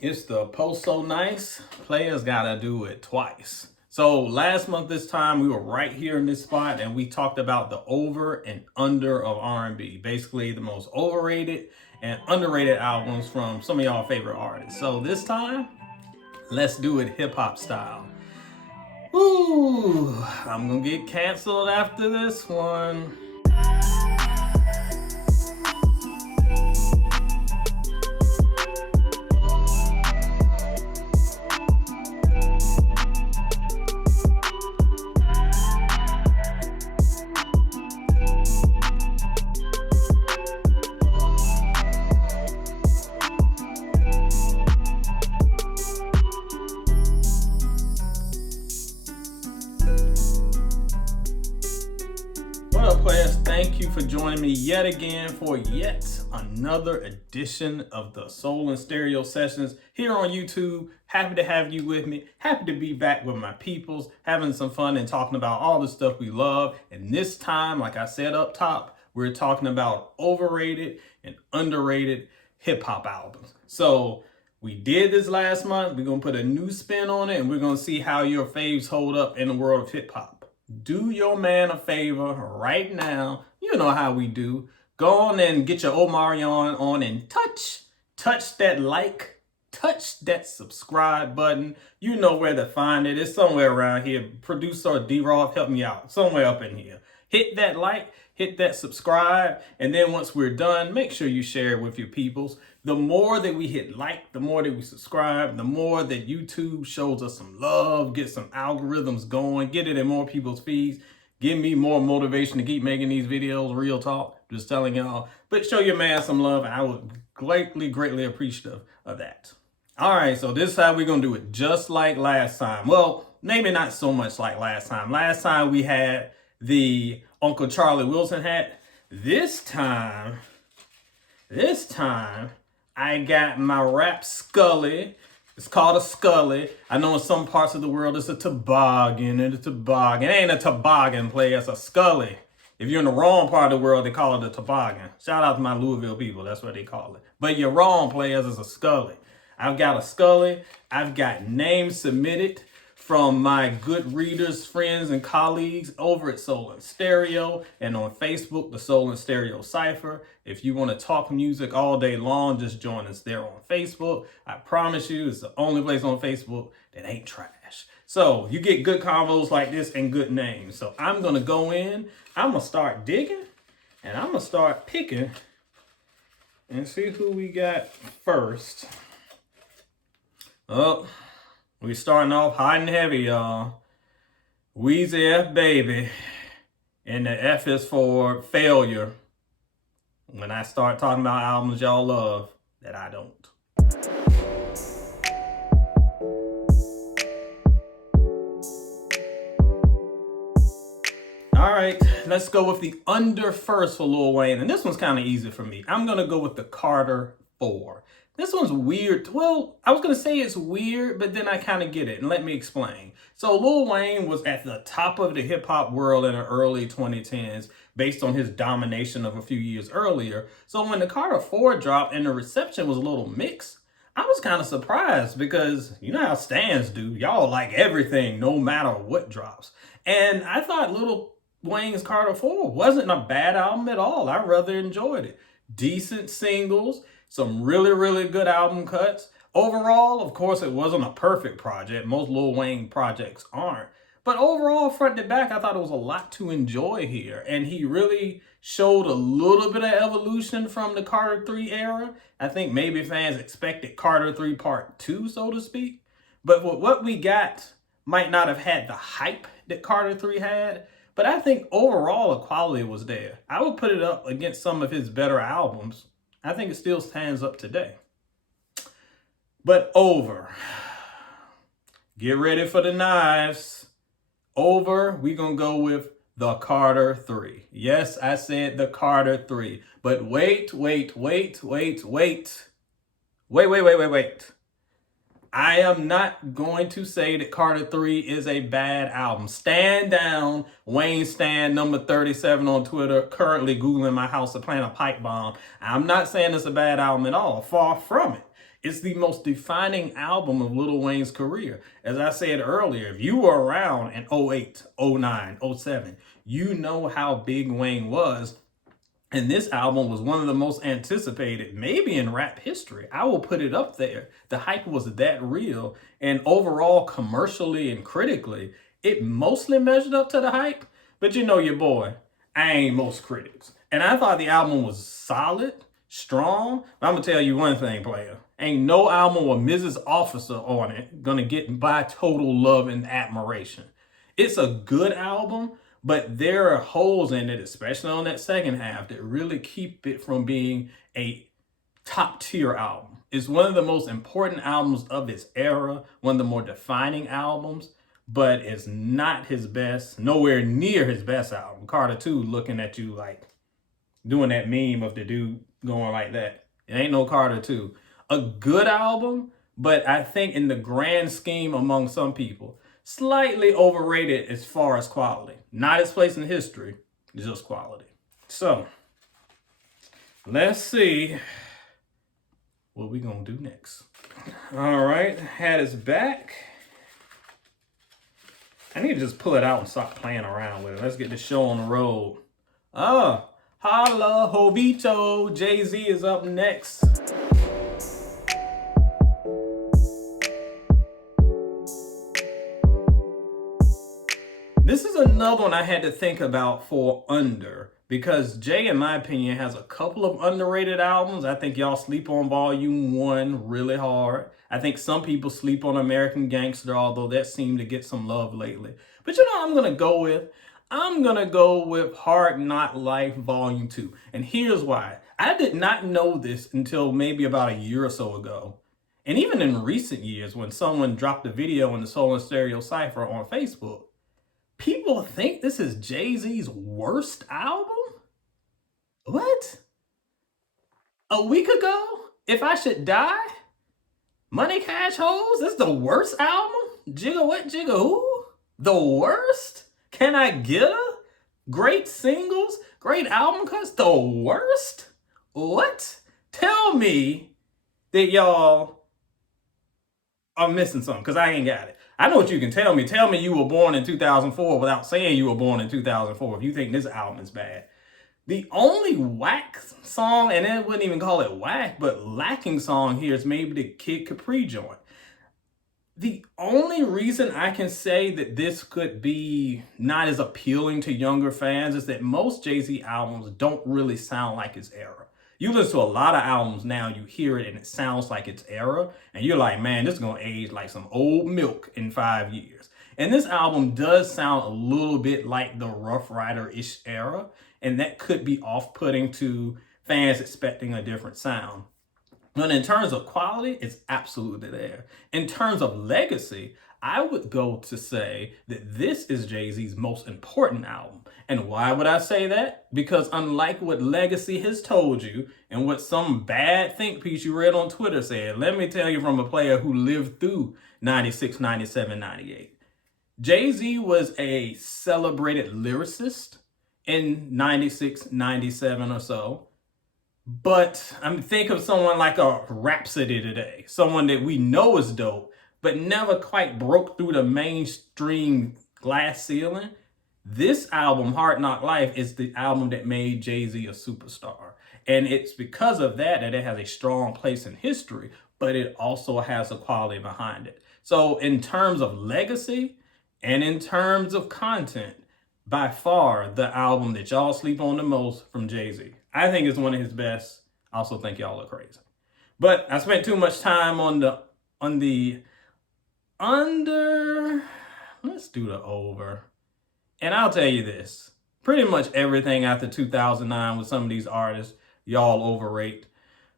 It's the post so nice, players gotta do it twice. So last month this time we were right here in this spot and we talked about the over and under of R&B. Basically the most overrated and underrated albums from some of y'all favorite artists. So this time, let's do it hip hop style. Ooh, I'm gonna get canceled after this one. What up, players? Thank you for joining me yet again for yet another edition of the Soul and Stereo Sessions here on YouTube. Happy to have you with me. Happy to be back with my peoples, having some fun and talking about all the stuff we love. And this time, like I said up top, we're talking about overrated and underrated hip hop albums. So we did this last month. We're going to put a new spin on it and we're going to see how your faves hold up in the world of hip hop. Do your man a favor right now. You know how we do. Go on and get your Omarion on and touch that like, touch that subscribe button. You know where to find it. It's somewhere around here. Producer D Roth, help me out. Somewhere up in here. Hit that like, hit that subscribe, and then once we're done, make sure you share it with your peoples. The more that we hit like, the more that we subscribe, the more that YouTube shows us some love, get some algorithms going, get it in more people's feeds, give me more motivation to keep making these videos, real talk, just telling y'all. But show your man some love, and I would greatly appreciative of that. All right, so this is how we're going to do it, just like last time. Well, maybe not so much like last time. Last time we had the Uncle Charlie Wilson hat. This time, I got my rap Scully. It's called a Scully. I know in some parts of the world it's a toboggan and a toboggan. It ain't a toboggan, play. It's a Scully. If you're in the wrong part of the world, they call it a toboggan. Shout out to my Louisville people. That's what they call it. But you're wrong, players. It's a Scully. I've got a Scully. I've got names submitted from my good readers, friends, and colleagues over at Soul and Stereo and on Facebook, the Soul and Stereo Cypher. If you want to talk music all day long, just join us there on Facebook. I promise you, it's the only place on Facebook that ain't trash. So you get good convos like this and good names. So I'm going to go in, I'm going to start digging, and I'm going to start picking and see who we got first. Oh, we starting off hot and heavy, y'all. Weezy F Baby. And the F is for failure. When I start talking about albums y'all love that I don't. All right, let's go with the under first for Lil Wayne. And this one's kind of easy for me. I'm going to go with the Carter 4. This one's weird. Well, I was going to say it's weird, but then I kind of get it. And let me explain. So Lil Wayne was at the top of the hip hop world in the early 2010s based on his domination of a few years earlier. So when the Carter 4 dropped and the reception was a little mixed, I was kind of surprised because you know how stans do. Y'all like everything no matter what drops. And I thought Lil Wayne's Carter 4 wasn't a bad album at all. I rather enjoyed it. Decent singles. Some really good album cuts. Overall, of course, it wasn't a perfect project. Most Lil Wayne projects aren't. But overall, front to back, I thought it was a lot to enjoy here. And he really showed a little bit of evolution from the Carter 3 era. I think maybe fans expected Carter 3 Part 2, so to speak. But what we got might not have had the hype that Carter 3 had. But I think overall, the quality was there. I would put it up against some of his better albums. I think it still stands up today. But over. Get ready for the knives. Over, we're going to go with the Carter 3. Yes, I said the Carter 3. But wait. I am not going to say that Carter 3 is a bad album. Stand down, Wayne Stan number 37 on Twitter, currently Googling my house to plant a pipe bomb. I'm not saying it's a bad album at all, far from it. It's the most defining album of Lil Wayne's career. As I said earlier, if you were around in '08, '09, '07, you know how big Wayne was. And this album was one of the most anticipated, maybe in rap history. I will put it up there. The hype was that real. And overall, commercially and critically, it mostly measured up to the hype. But you know your boy, I ain't most critics. And I thought the album was solid, strong. But I'm going to tell you one thing, player. Ain't no album with Mrs. Officer on it gonna get my total love and admiration. It's a good album, but there are holes in it, especially on that second half, that really keep it from being a top tier album. It's one of the most important albums of its era, one of the more defining albums, but it's not his best, nowhere near his best album. Carter 2 looking at you like doing that meme of the dude going like that. It ain't no Carter 2. A good album, but I think in the grand scheme among some people, slightly overrated as far as quality. Not its place in history, just quality. So, let's see what we gonna do next. All right, hat is back. I need to just pull it out and stop playing around with it. Let's get the show on the road. Holla, Jovito. Jay-Z is up next. This is another one I had to think about for under, because Jay, in my opinion, has a couple of underrated albums. I think y'all sleep on Volume 1 really hard. I think some people sleep on American Gangster, although that seemed to get some love lately. But you know what I'm going to go with? I'm going to go with Hard Knock Life Volume 2. And here's why. I did not know this until maybe about a year or so ago. And even in recent years, when someone dropped a video in the Soul and Stereo Cypher on Facebook, people think this is Jay-Z's worst album? What? A week ago? If I Should Die? Money Cash Hoes? This is the worst album? Jigga what, jigga who? The worst? Can I Get Her? Great singles? Great album cuts? The worst? What? Tell me that y'all are missing something, because I ain't got it. I know what you can tell me. Tell me you were born in 2004 without saying you were born in 2004 if you think this album is bad. The only whack song, and I wouldn't even call it whack, but lacking song here is maybe the Kid Capri joint. The only reason I can say that this could be not as appealing to younger fans is that most Jay-Z albums don't really sound like his era. You listen to a lot of albums now, you hear it and it sounds like its era, and you're like, man, this is gonna age like some old milk in 5 years. And this album does sound a little bit like the Rough Rider-ish era, and that could be off-putting to fans expecting a different sound. But in terms of quality, it's absolutely there. In terms of legacy, I would go to say that this is Jay-Z's most important album. And why would I say that? Because unlike what Legacy has told you and what some bad think piece you read on Twitter said, let me tell you from a player who lived through 96, 97, 98. Jay-Z was a celebrated lyricist in 96, 97 or so. But I'm think of someone like a Rhapsody today, someone that we know is dope, but never quite broke through the mainstream glass ceiling. This album, Hard Knock Life, is the album that made Jay-Z a superstar. And it's because of that that it has a strong place in history, but it also has a quality behind it. So in terms of legacy and in terms of content, by far the album that y'all sleep on the most from Jay-Z. I think it's one of his best. I also think y'all are crazy. But I spent too much time on the under. Let's do the over. And I'll tell you this. Pretty much everything after 2009 with some of these artists, y'all overrate.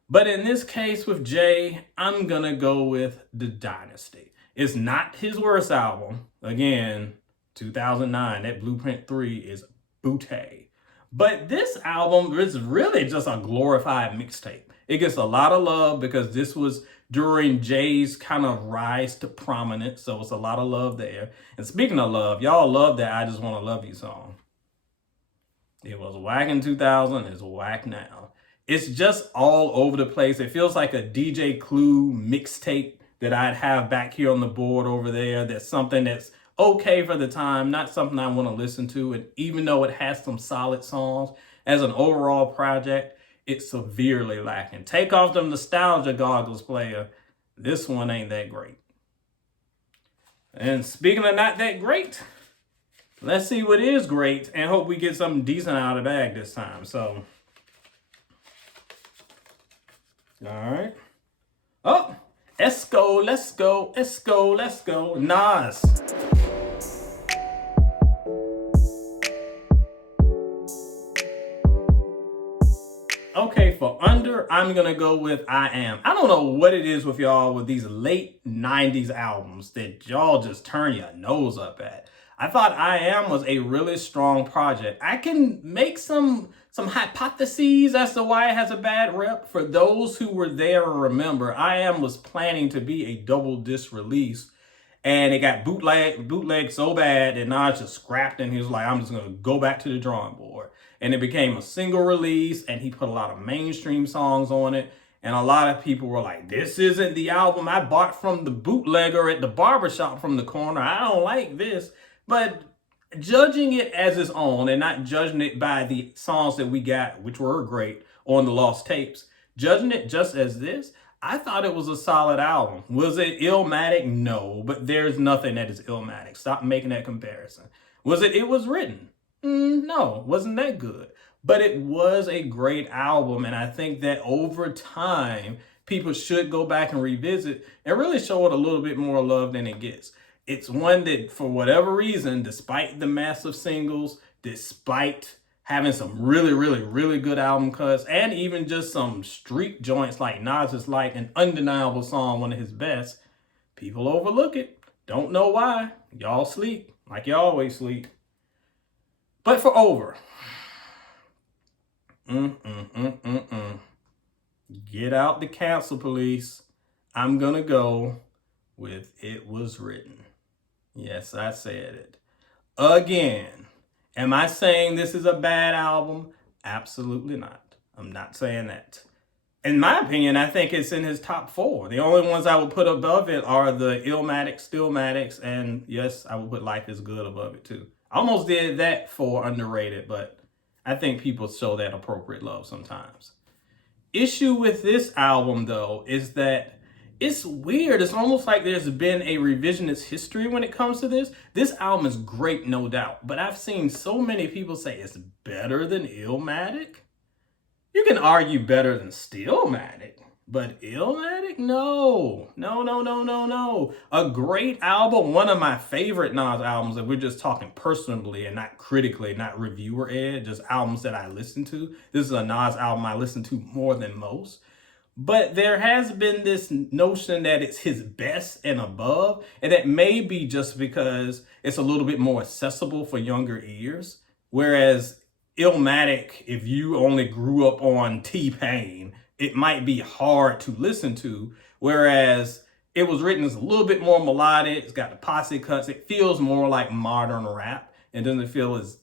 But in this case with Jay, I'm going to go with The Dynasty. It's not his worst album. Again, 2009, that Blueprint 3 is booty. But this album is really just a glorified mixtape. It gets a lot of love because this was during Jay's kind of rise to prominence. So it's a lot of love there. And speaking of love, y'all love that I Just Want to Love You song. It was whack in 2000, it's whack now. It's just all over the place. It feels like a DJ Clue mixtape that I'd have back here on the board over there. That's something that's okay for the time, not something I want to listen to. And even though it has some solid songs, as an overall project, it's severely lacking. Take off them nostalgia goggles, player. This one ain't that great. And speaking of not that great, let's see what is great and hope we get something decent out of the bag this time. So, all right. Oh, let's go, let's go, let's go, let's go. Nas. Okay, for under, I'm gonna go with I Am. I don't know what it is with y'all with these late 90s albums that y'all just turn your nose up at. I thought I Am was a really strong project. I can make some hypotheses as to why it has a bad rep. For those who were there or remember, I Am was planning to be a double disc release, and it got bootleg so bad that Nas just scrapped, and he was like, I'm just gonna go back to the drawing board. And it became a single release, and he put a lot of mainstream songs on it. And a lot of people were like, this isn't the album I bought from the bootlegger at the barbershop from the corner. I don't like this. But judging it as its own and not judging it by the songs that we got, which were great, on the lost tapes, judging it just as this, I thought it was a solid album. Was it Illmatic? No, but there's nothing that is Illmatic. Stop making that comparison. Was it Was Written? No, wasn't that good. But it was a great album, and I think that over time, people should go back and revisit and really show it a little bit more love than it gets. It's one that, for whatever reason, despite the massive singles, despite having some really, really, really good album cuts, and even just some street joints like Nas is like an undeniable song, one of his best, people overlook it. Don't know why. Y'all sleep like you always sleep. But for over, get out the cancel police. I'm going to go with It Was Written. Yes, I said it. Again, am I saying this is a bad album? Absolutely not. I'm not saying that. In my opinion, I think it's in his top 4. The only ones I would put above it are the Illmatic, Stillmatics, and yes, I would put Life is Good above it too. I almost did that for underrated, but I think people show that appropriate love sometimes. Issue with this album, though, is that it's weird. It's almost like there's been a revisionist history when it comes to this. This album is great, no doubt, but I've seen so many people say it's better than Illmatic. You can argue better than Stillmatic, but Illmatic? No. A great album, one of my favorite Nas albums, if we're just talking personally and not critically, not reviewer ed, just albums that I listen to. This is a Nas album I listen to more than most. But there has been this notion that it's his best and above, and that may be just because it's a little bit more accessible for younger ears. Whereas Illmatic, if you only grew up on T-Pain, it might be hard to listen to. Whereas It Was Written is a little bit more melodic. It's got the posse cuts. It feels more like modern rap. It doesn't feel as,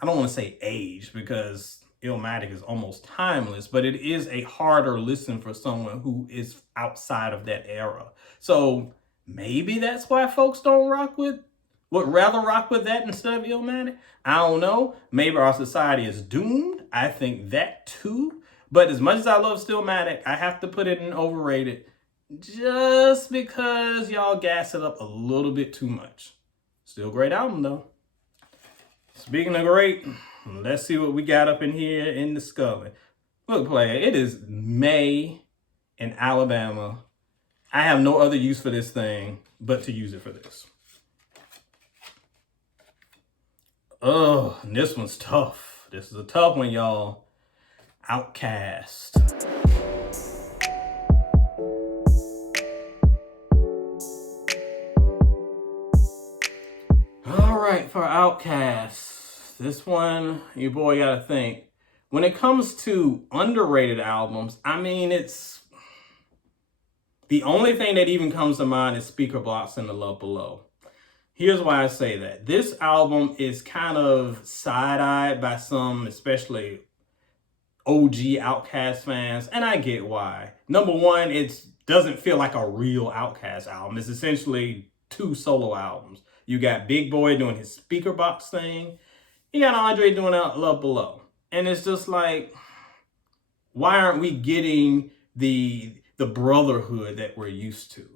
I don't want to say aged because Illmatic is almost timeless, but it is a harder listen for someone who is outside of that era. So maybe that's why folks would rather rock with that instead of Illmatic. I don't know. Maybe our society is doomed. I think that too. But as much as I love Stillmatic, I have to put it in overrated just because y'all gas it up a little bit too much. Still a great album though. Speaking of great, let's see what we got up in here in the Scully. Look, player, it is May in Alabama. I have no other use for this thing but to use it for this. Oh, and this one's tough. This is a tough one, y'all. Outkast. All right, for Outkast, this one, your boy gotta think. When it comes to underrated albums, I mean, it's the only thing that even comes to mind is Speaker Blocks and The Love Below. Here's why I say that. This album is kind of side-eyed by some, especially OG Outkast fans, and I get why. Number one, it doesn't feel like a real Outkast album. It's essentially two solo albums. You got Big Boy doing his speaker box thing. You got Andre doing Love Below. And it's just like, why aren't we getting the brotherhood that we're used to?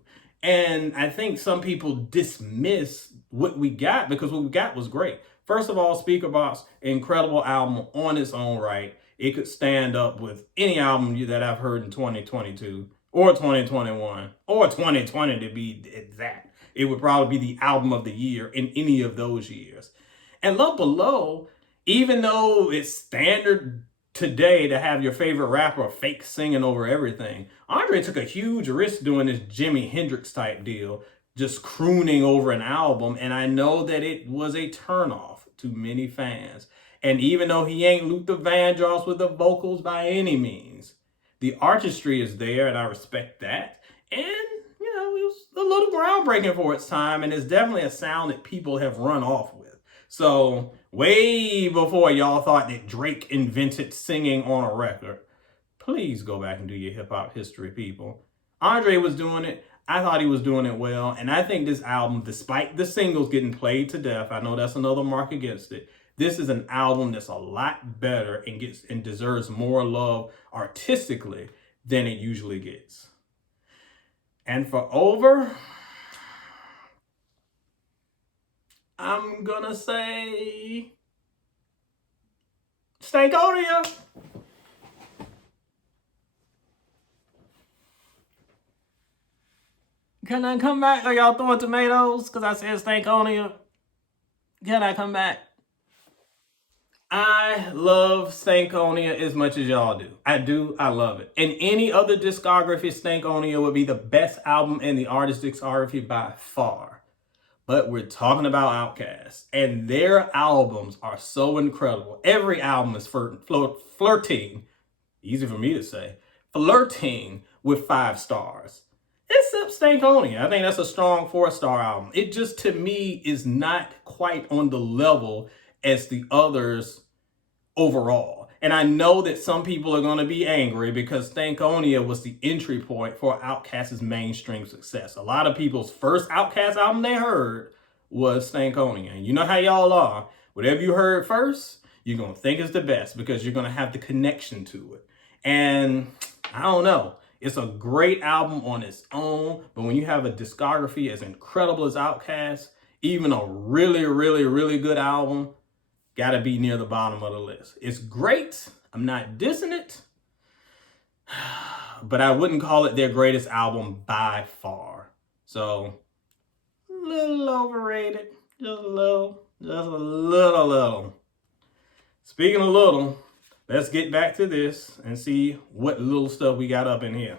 And I think some people dismiss what we got because what we got was great. First of all, Speaker Box, incredible album on its own right. It could stand up with any album that I've heard in 2022 or 2021 or 2020 to be exact. It would probably be the album of the year in any of those years. And Love Below, even though it's standard today to have your favorite rapper fake singing over everything, Andre took a huge risk doing this Jimi Hendrix type deal, just crooning over an album, and I know that it was a turnoff to many fans. And even though he ain't Luther Vandross with the vocals by any means, the artistry is there, and I respect that. And, you know, it was a little groundbreaking for its time, and it's definitely a sound that people have run off with. So way before y'all thought that Drake invented singing on a record, please go back and do your hip hop history, people. Andre was doing it. I thought he was doing it well. And I think this album, despite the singles getting played to death, I know that's another mark against it. This is an album that's a lot better and deserves more love artistically than it usually gets. And for over, I'm gonna say Stankonia. Can I come back? Are y'all throwing tomatoes? Because I said Stankonia. Can I come back? I love Stankonia as much as y'all do. I do. I love it. And any other discography, Stankonia would be the best album in the artist discography by far. But we're talking about Outkast, and their albums are so incredible. Every album is flirting, easy for me to say, flirting with 5 stars. Except Stankonia. I think that's a strong 4-star album. It just, to me, is not quite on the level as the others overall. And I know that some people are going to be angry because Stankonia was the entry point for Outkast's mainstream success. A lot of people's first Outkast album they heard was Stankonia. And you know how y'all are. Whatever you heard first, you're going to think is the best because you're going to have the connection to it. And I don't know. It's a great album on its own. But when you have a discography as incredible as Outkast, even a really, really, really good album, gotta be near the bottom of the list. It's great. I'm not dissing it. But I wouldn't call it their greatest album by far. So, a little overrated. Just a little. Speaking of little, let's get back to this and see what little stuff we got up in here.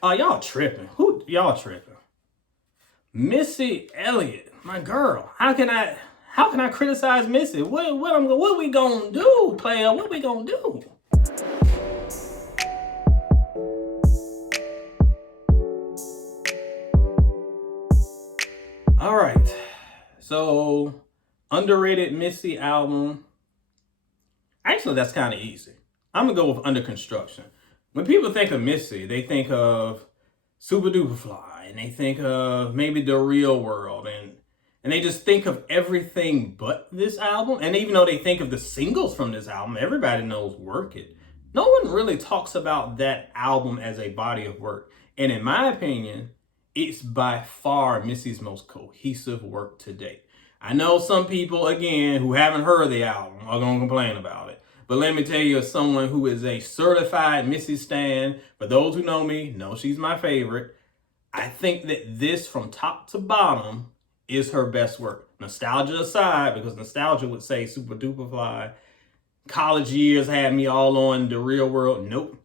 Oh, y'all tripping. Y'all tripping? Missy Elliott, my girl. How can I criticize Missy? What we gonna do, player? What we gonna do? All right. So, underrated Missy album. Actually, that's kind of easy. I'm gonna go with Under Construction. When people think of Missy, they think of Super Duper Fly, and they think of maybe The Real World, and they just think of everything but this album. And even though they think of the singles from this album, everybody knows Work It. No one really talks about that album as a body of work. And in my opinion, it's by far Missy's most cohesive work to date. I know some people, again, who haven't heard the album are going to complain about it. But let me tell you, as someone who is a certified Missy stan, for those who know me, know she's my favorite. I think that this, from top to bottom, is her best work. Nostalgia aside, because nostalgia would say Super Duper Fly. College years had me all on The Real World. Nope.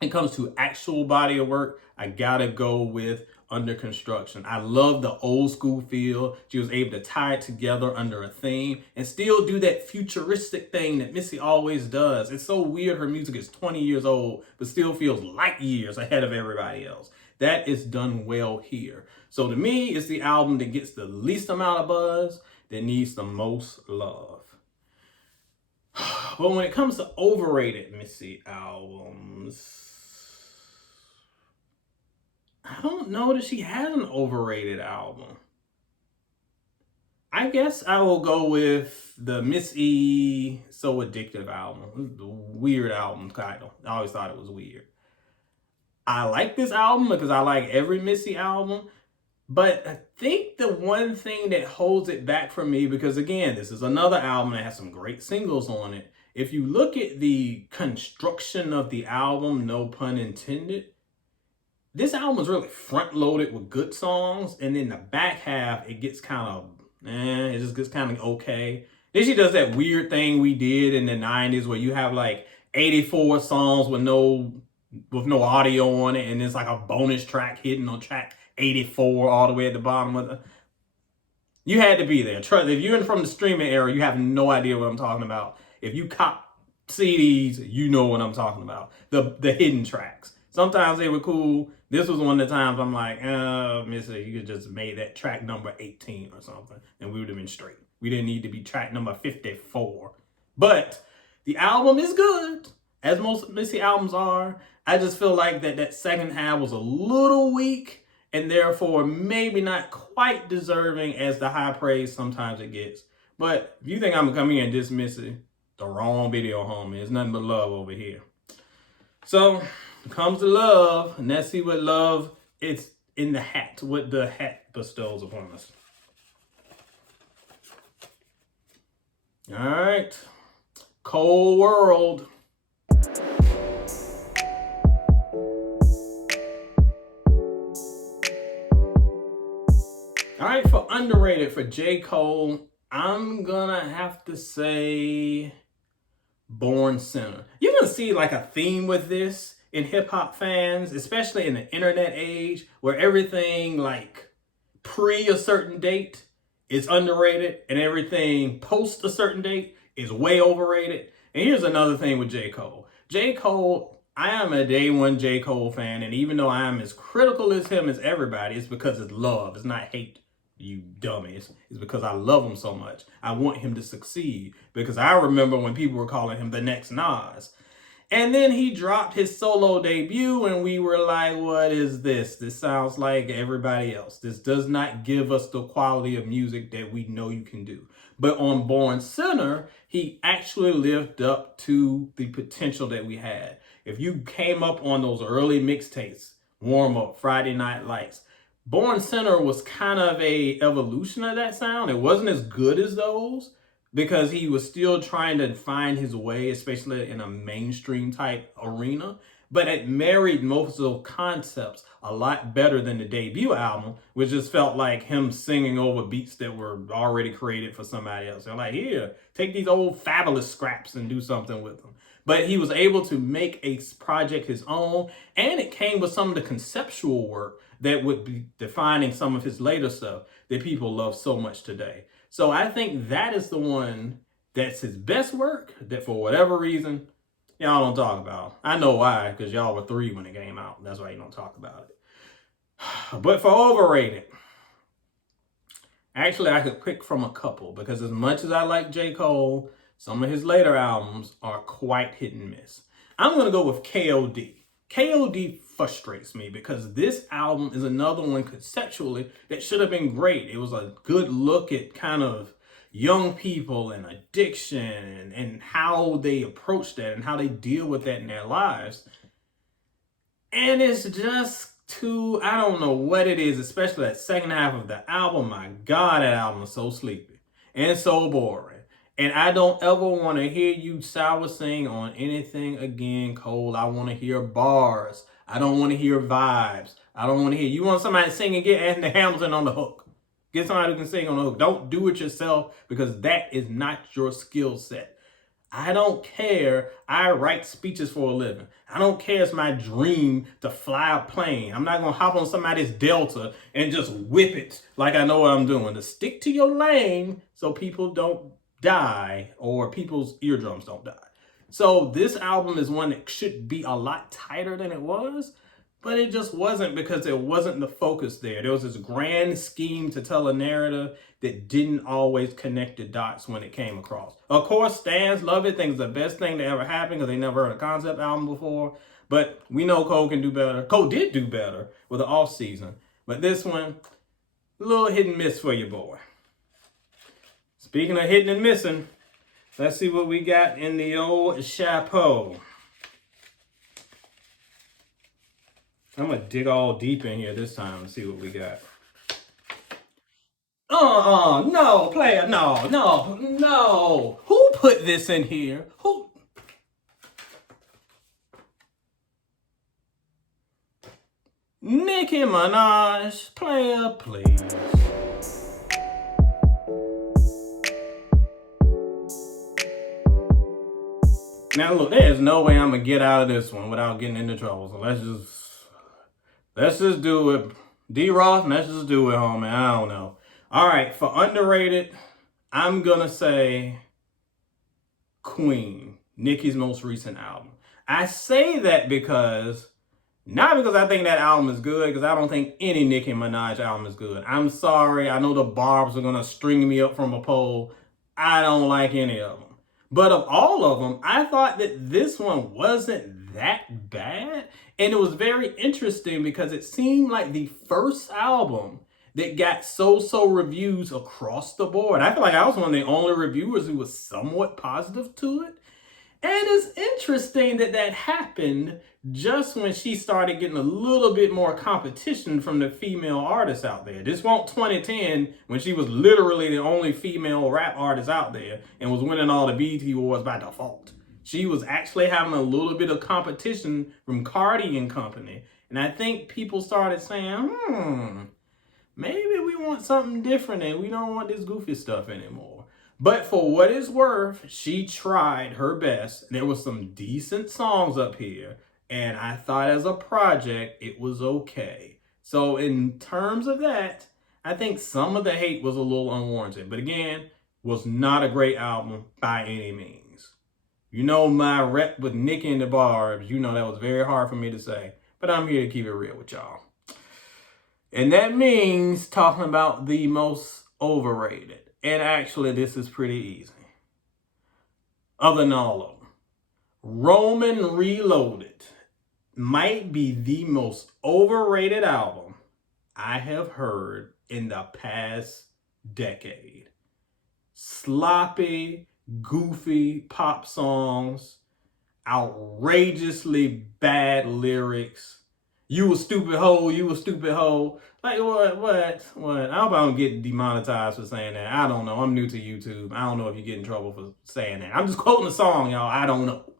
When it comes to actual body of work, I gotta go with Under Construction. I love the old school feel. She was able to tie it together under a theme and still do that futuristic thing that Missy always does. It's so weird her music is 20 years old, but still feels light years ahead of everybody else. That is done well here. So to me, it's the album that gets the least amount of buzz that needs the most love. But when it comes to overrated Missy albums, I don't know that she has an overrated album. I guess I will go with the Missy So Addictive album. The weird album title. I always thought it was weird. I like this album because I like every Missy album. But I think the one thing that holds it back for me, because again, this is another album that has some great singles on it. If you look at the construction of the album, no pun intended, this album is really front loaded with good songs. And then the back half, it gets kind of, it just gets kind of okay. Then she does that weird thing we did in the 90s where you have like 84 songs with no audio on it. And it's like a bonus track hidden on track 84 all the way at the bottom of the... You had to be there. If you're from the streaming era, you have no idea what I'm talking about. If you cop CDs, you know what I'm talking about. The hidden tracks. Sometimes they were cool. This was one of the times I'm like, Missy, you could just made that track number 18 or something, and we would have been straight. We didn't need to be track number 54. But the album is good, as most Missy albums are. I just feel like that second half was a little weak, and therefore maybe not quite deserving as the high praise sometimes it gets. But if you think I'm gonna come here and dismiss it, the wrong video, homie. It's nothing but love over here. So comes to love, and let's see what love is in the hat, what the hat bestows upon us. All right, Cold World. All right, for underrated for J. Cole, I'm gonna have to say Born Sinner. You're gonna see like a theme with this in hip hop fans, especially in the internet age where everything like pre a certain date is underrated and everything post a certain date is way overrated. And here's another thing with J. Cole. J. Cole, I am a day one J. Cole fan, and even though I am as critical as him as everybody, it's because it's love, it's not hate. You dummies. It's because I love him so much. I want him to succeed because I remember when people were calling him the next Nas. And then he dropped his solo debut and we were like, what is this? This sounds like everybody else. This does not give us the quality of music that we know you can do. But on Born Sinner, he actually lived up to the potential that we had. If you came up on those early mixtapes, Warm Up, Friday Night Lights, Born Sinner was kind of a evolution of that sound. It wasn't as good as those because he was still trying to find his way, especially in a mainstream type arena. But it married most of those concepts a lot better than the debut album, which just felt like him singing over beats that were already created for somebody else. They're like, here, take these old Fabulous scraps and do something with them. But he was able to make a project his own, and it came with some of the conceptual work that would be defining some of his later stuff that people love so much today. So I think that is the one that's his best work that for whatever reason, y'all don't talk about. I know why, because y'all were 3 when it came out. That's why you don't talk about it. But for overrated, actually I could pick from a couple because as much as I like J. Cole, some of his later albums are quite hit and miss. I'm going to go with KOD. KOD frustrates me because this album is another one conceptually that should have been great. It was a good look at kind of young people and addiction and how they approach that and how they deal with that in their lives. And it's just too, I don't know what it is, especially that second half of the album. My God, that album is so sleepy and so boring. And I don't ever want to hear you sour sing on anything again, Cole. I want to hear bars. I don't want to hear vibes. I don't want to hear, you want somebody to sing and get Anthony Hamilton on the hook. Get somebody who can sing on the hook. Don't do it yourself because that is not your skill set. I don't care. I write speeches for a living. I don't care. It's my dream to fly a plane. I'm not going to hop on somebody's Delta and just whip it like I know what I'm doing. To stick to your lane so people don't die or people's eardrums don't die. So this album is one that should be a lot tighter than it was, But it just wasn't, because there wasn't the focus there. There was this grand scheme to tell a narrative that didn't always connect the dots when it came across. Of course, stans love it, think it's the best thing to ever happen because they never heard a concept album before. But we know Cole can do better. Cole did do better with the off season. But this one, a little hit and miss for your boy. Speaking of hitting and missing, let's see what we got in the old chapeau. I'm going to dig all deep in here this time and see what we got. No, player, no. Who put this in here? Who? Nicki Minaj, player, please. Now look, there's no way I'm going to get out of this one without getting into trouble. So let's just do it. D Roth, let's just do it, homie. I don't know. All right, for underrated, I'm going to say Queen, Nicki's most recent album. I say that not because I think that album is good, because I don't think any Nicki Minaj album is good. I'm sorry. I know the Barbs are going to string me up from a pole. I don't like any of them. But of all of them, I thought that this one wasn't that bad. And it was very interesting because it seemed like the first album that got so-so reviews across the board. I feel like I was one of the only reviewers who was somewhat positive to it. And it's interesting that happened just when she started getting a little bit more competition from the female artists out there. This wasn't 2010 when she was literally the only female rap artist out there and was winning all the BET Awards by default. She was actually having a little bit of competition from Cardi and company. And I think people started saying, maybe we want something different and we don't want this goofy stuff anymore. But for what it's worth, she tried her best. There was some decent songs up here. And I thought as a project, it was okay. So in terms of that, I think some of the hate was a little unwarranted. But again, was not a great album by any means. You know my rep with Nicki and the Barbs. You know that was very hard for me to say. But I'm here to keep it real with y'all. And that means talking about the most overrated. And actually, this is pretty easy. Other than all of them. Roman Reloaded might be the most overrated album I have heard in the past decade. Sloppy, goofy pop songs, outrageously bad lyrics. You a stupid hoe, you a stupid hoe. Like, what? I hope I don't get demonetized for saying that. I don't know. I'm new to YouTube. I don't know if you get in trouble for saying that. I'm just quoting the song, y'all. I don't know.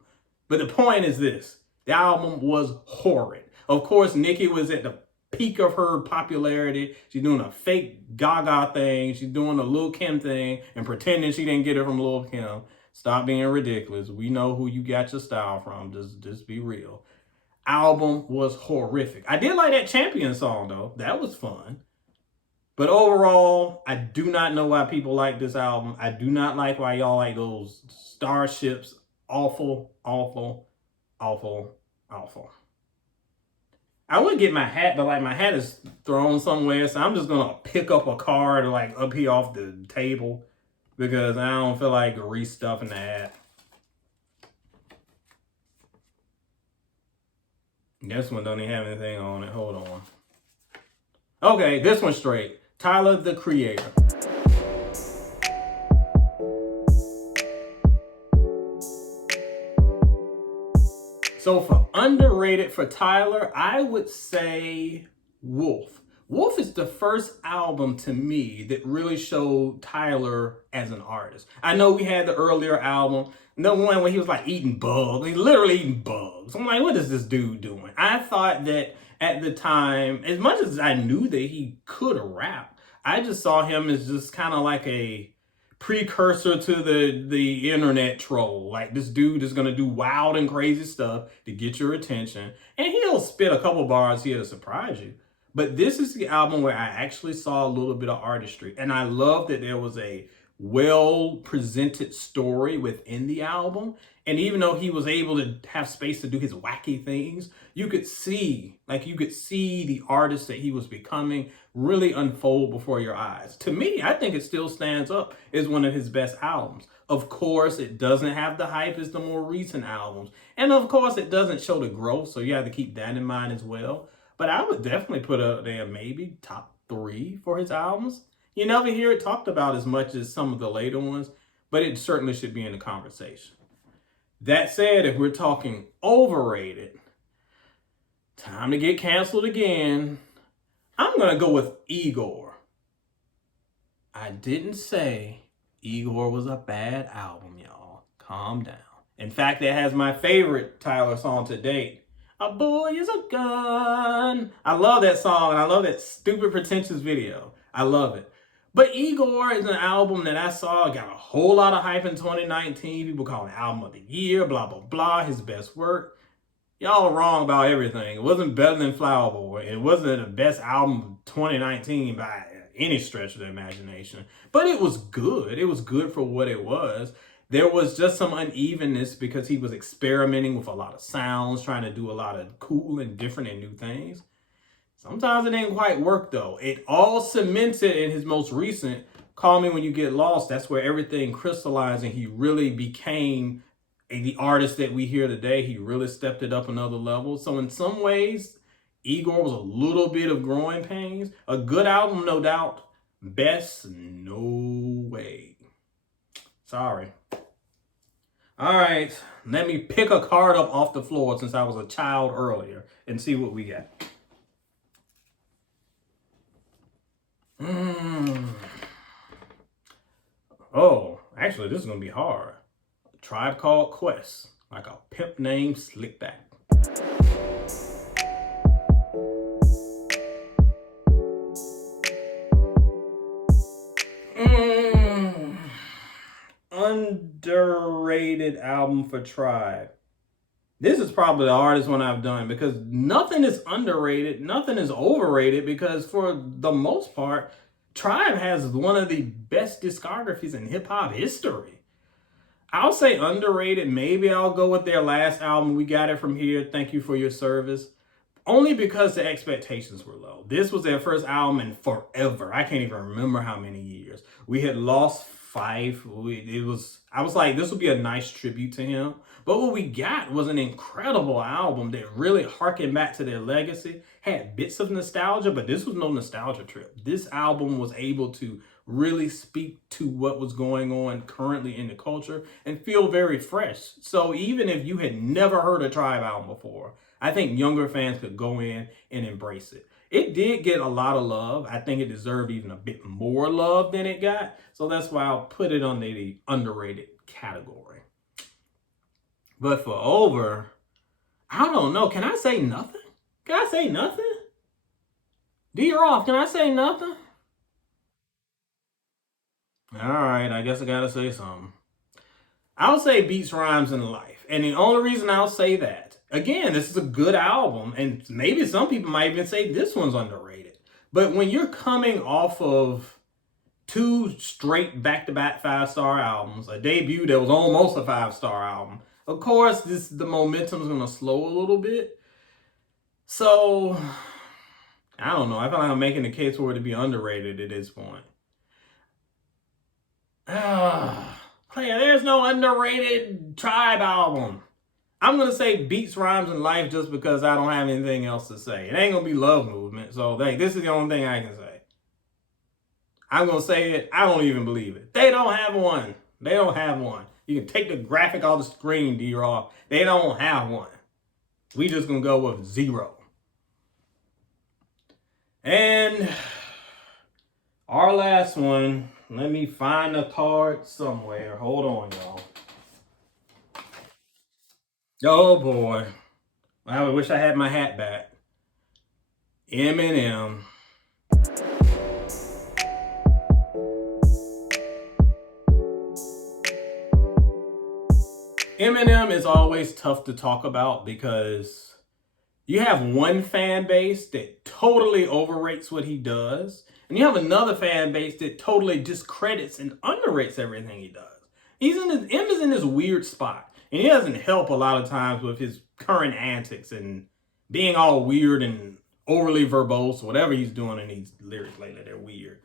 But the point is this. The album was horrid. Of course, Nicki was at the peak of her popularity. She's doing a fake Gaga thing. She's doing a Lil Kim thing and pretending she didn't get it from Lil Kim. Stop being ridiculous. We know who you got your style from. Just be real. Album was horrific. I did like that Champion song though. That was fun. But overall, I do not know why people like this album. I do not like why y'all like those starships. Awful, awful, awful, awful. I would get my hat, but like my hat is thrown somewhere, so I'm just gonna pick up a card like up here off the table because I don't feel like restuffing the hat. This one don't even have anything on it. Hold on. Okay, this one's straight. Tyler, the Creator. So for underrated for Tyler, I would say Wolf. Wolf is the first album to me that really showed Tyler as an artist. I know we had the earlier album, the one where he was like eating bugs. He's literally eating bugs. I'm like, what is this dude doing? I thought that at the time, as much as I knew that he could rap, I just saw him as just kind of like a precursor to the internet troll. Like this dude is gonna do wild and crazy stuff to get your attention, and he'll spit a couple bars here to surprise you. But this is the album where I actually saw a little bit of artistry, and I love that there was a well presented story within the album. And even though he was able to have space to do his wacky things, you could see the artist that he was becoming really unfold before your eyes. To me, I think it still stands up as one of his best albums. Of course, it doesn't have the hype as the more recent albums. And of course, it doesn't show the growth, so you have to keep that in mind as well. But I would definitely put up there maybe top 3 for his albums. You never hear it talked about as much as some of the later ones, but it certainly should be in the conversation. That said, if we're talking overrated, time to get canceled again. I'm going to go with Igor. I didn't say Igor was a bad album, y'all. Calm down. In fact, it has my favorite Tyler song to date. A boy is a gun. I love that song, and I love that stupid, pretentious video. I love it. But Igor is an album that I saw got a whole lot of hype in 2019. People call it album of the year, blah, blah, blah, his best work. Y'all are wrong about everything. It wasn't better than Flower Boy. It wasn't the best album of 2019 by any stretch of the imagination. But it was good. It was good for what it was. There was just some unevenness because he was experimenting with a lot of sounds, trying to do a lot of cool and different and new things. Sometimes it didn't quite work, though. It all cemented in his most recent Call Me When You Get Lost. That's where everything crystallized and he really became the artist that we hear today. He really stepped it up another level. So in some ways, Igor was a little bit of growing pains. A good album, no doubt. Best, no way. Sorry. All right, let me pick a card up off the floor since I was a child earlier and see what we got. Oh, actually, this is going to be hard. A Tribe Called Quest, like a pimp named Slickback. Underrated album for Tribe. This is probably the hardest one I've done because nothing is underrated, nothing is overrated because for the most part, Tribe has one of the best discographies in hip hop history. I'll say underrated. Maybe I'll go with their last album, We Got It From Here, Thank You For Your Service. Only because the expectations were low. This was their first album in forever. I can't even remember how many years. We had lost Fife. I was like, this would be a nice tribute to him. But what we got was an incredible album that really harkened back to their legacy, had bits of nostalgia, but this was no nostalgia trip. This album was able to really speak to what was going on currently in the culture and feel very fresh. So even if you had never heard a Tribe album before, I think younger fans could go in and embrace it. It did get a lot of love. I think it deserved even a bit more love than it got. So that's why I'll put it on the underrated category. But for over, I don't know. Can I say nothing? Can I say nothing? D Roth, can I say nothing? All right, I guess I gotta say something. I'll say Beats, Rhymes, and Life. And the only reason I'll say that, again, this is a good album, and maybe some people might even say this one's underrated. But when you're coming off of 2 straight back-to-back 5-star albums, a debut that was almost a 5-star album, of course, the momentum's going to slow a little bit. So, I don't know. I feel like I'm making the case for it to be underrated at this point. There's no underrated Tribe album. I'm going to say Beats, Rhymes, and Life just because I don't have anything else to say. It ain't going to be Love Movement. So this is the only thing I can say. I'm going to say it. I don't even believe it. They don't have one. They don't have one. You can take the graphic off the screen, D Roth. They don't have one. We just going to go with 0. And our last one. Let me find a card somewhere. Hold on, y'all. Oh, boy. I wish I had my hat back. Eminem. Eminem is always tough to talk about because you have one fan base that totally overrates what he does. And you have another fan base that totally discredits and underrates everything he does. M is in this weird spot. And he doesn't help a lot of times with his current antics and being all weird and overly verbose, whatever he's doing in these lyrics lately, they're weird.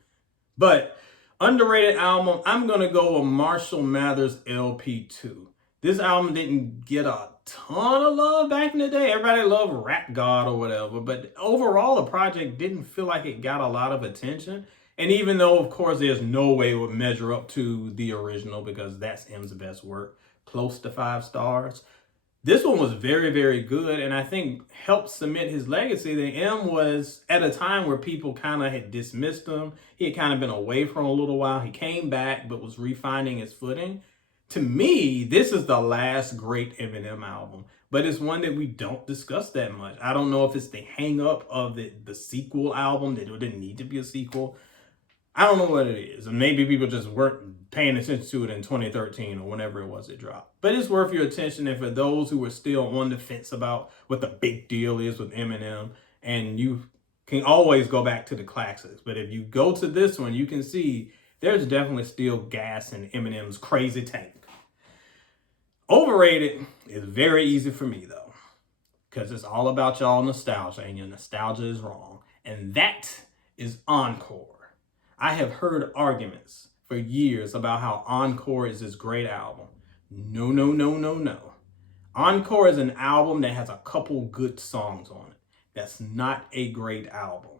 But underrated album, I'm going to go with Marshall Mathers LP2. This album didn't get a ton of love back in the day. Everybody loved Rap God or whatever. But overall, the project didn't feel like it got a lot of attention. And even though, of course, there's no way it would measure up to the original because that's M's best work, close to 5 stars. This one was very, very good, and I think helped cement his legacy. That M was at a time where people kind of had dismissed him. He had kind of been away for a little while. He came back, but was refining his footing. To me, this is the last great Eminem album, but it's one that we don't discuss that much. I don't know if it's the hang up of the sequel album, that it didn't need to be a sequel. I don't know what it is. And maybe people just weren't paying attention to it in 2013 or whenever it was it dropped. But it's worth your attention. And for those who are still on the fence about what the big deal is with Eminem, and you can always go back to the classics. But if you go to this one, you can see there's definitely still gas in Eminem's crazy tank. Overrated is very easy for me, though, because it's all about y'all nostalgia, and your nostalgia is wrong. And that is Encore. I have heard arguments for years about how Encore is this great album. No, no, no, no, no. Encore is an album that has a couple good songs on it. That's not a great album.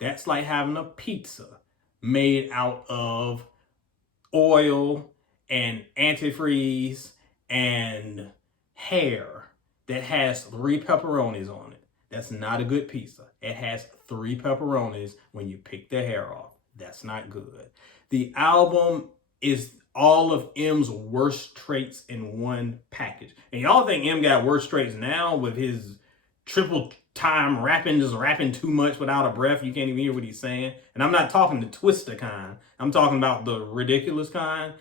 That's like having a pizza made out of oil and antifreeze and hair that has 3 pepperonis on it. That's not a good pizza. It has 3 pepperonis when you pick the hair off. That's not good. The album is all of M's worst traits in one package. And y'all think M got worse traits now with his triple time rapping, just rapping too much without a breath. You can't even hear what he's saying. And I'm not talking the twister kind. I'm talking about the ridiculous kind.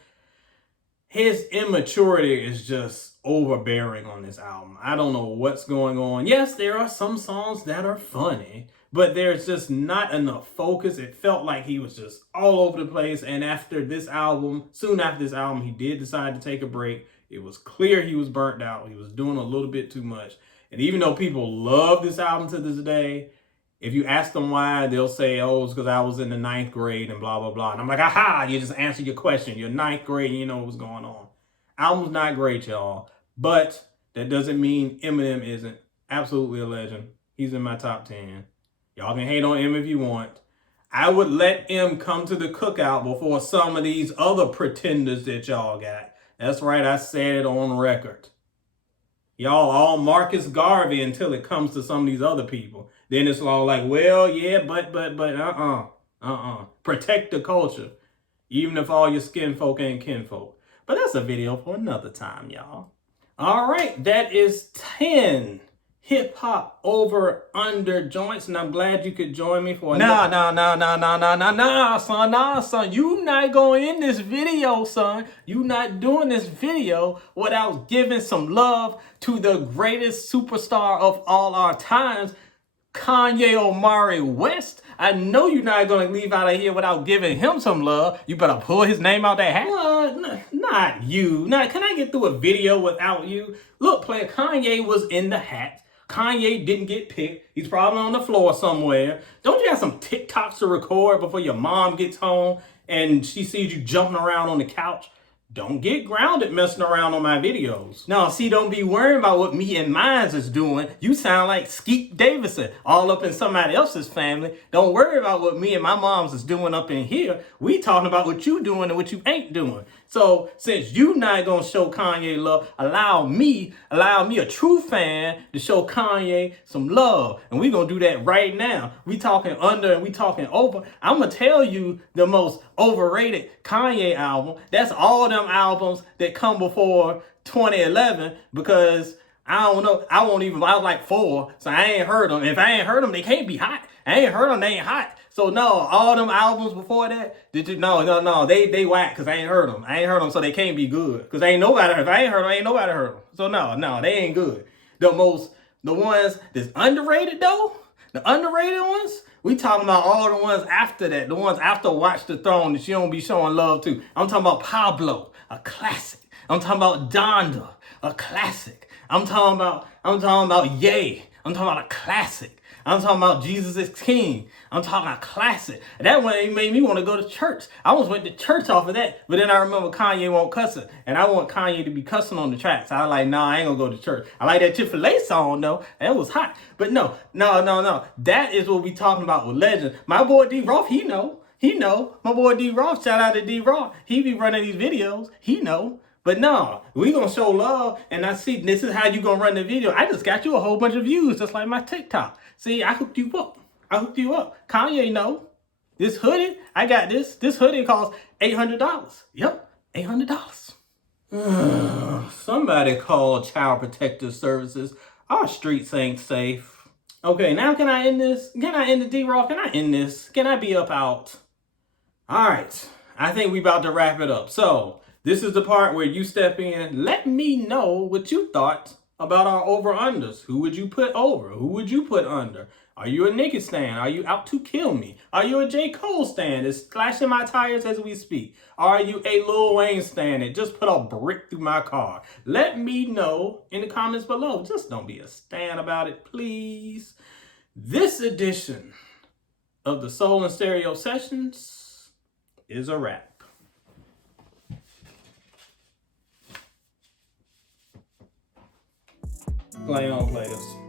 His immaturity is just overbearing on this album. I don't know what's going on. Yes, there are some songs that are funny, but there's just not enough focus. It felt like he was just all over the place. And after this album, soon after this album, he did decide to take a break. It was clear he was burnt out. He was doing a little bit too much. And even though people love this album to this day, if you ask them why, they'll say, oh, it's because I was in the 9th grade and blah, blah, blah. And I'm like, aha, you just answered your question. You're 9th grade and you know what's going on. Album's not great, y'all. But that doesn't mean Eminem isn't. Absolutely a legend. He's in my top 10. Y'all can hate on M if you want. I would let M come to the cookout before some of these other pretenders that y'all got. That's right, I said it on record. Y'all all Marcus Garvey until it comes to some of these other people. Then it's all like, well, yeah, but, protect the culture. Even if all your skin folk ain't kinfolk. But that's a video for another time, y'all. All right, that is 10 hip-hop over-under joints, and I'm glad you could join me for another. Nah, son. You not going in this video, son. You not doing this video without giving some love to the greatest superstar of all our times, Kanye West. I know you're not going to leave out of here without giving him some love. You better pull his name out that hat. Well, not you. Can I get through a video without you? Look, player, Kanye was in the hat. Kanye didn't get picked. He's probably on the floor somewhere. Don't you have some TikToks to record before your mom gets home and she sees you jumping around on the couch? Don't get grounded messing around on my videos. No, see, don't be worrying about what me and mines is doing. You sound like Skeet Davidson, all up in somebody else's family. Don't worry about what me and my moms is doing up in here. We talking about what you doing and what you ain't doing. So since you not gonna show Kanye love, allow me, a true fan, to show Kanye some love. And we gonna do that right now. We talking under and we talking over. I'm gonna tell you the most overrated Kanye album. That's all them albums that come before 2011, because I don't know. I was like 4, so I ain't heard them. If I ain't heard them, they can't be hot. I ain't heard them, they ain't hot. So no, all them albums before that, they whack, because I ain't heard them. I ain't heard them, so they can't be good. Because if I ain't heard them, ain't nobody heard them. So no, they ain't good. The ones that's underrated though, The underrated ones, we talking about all the ones after that, the ones after Watch the Throne that you don't be showing love to. I'm talking about Pablo, a classic. I'm talking about Donda, a classic. I'm talking about Ye. I'm talking about a classic. I'm talking about Jesus is King. I'm talking about classic. That one made me want to go to church. I almost went to church off of that, but then I remember Kanye won't cuss it, and I want Kanye to be cussing on the tracks. I was like, nah, I ain't gonna go to church. I like that Chick-fil-A song though. That was hot. But no. That is what we talking about with legends. My boy D Roth, he know. My boy D Roth, shout out to D Roth. He be running these videos. He know. But no, we gonna show love, and I see this is how you gonna run the video. I just got you a whole bunch of views, just like my TikTok. See, I hooked you up. Kanye know. This hoodie, I got this. This hoodie costs $800. Yep, $800. Somebody call Child Protective Services. Our streets ain't safe. Okay, now can I end this? Can I end the D Roth? Can I end this? Can I be up out? All right, I think we about to wrap it up. So, this is the part where you step in. Let me know what you thought about our over-unders. Who would you put over? Who would you put under? Are you a Nicki stan? Are you out to kill me? Are you a J. Cole stan that's slashing my tires as we speak? Are you a Lil Wayne stan that just put a brick through my car? Let me know in the comments below. Just don't be a stan about it, please. This edition of the Soul and Stereo Sessions is a wrap. Play on, players.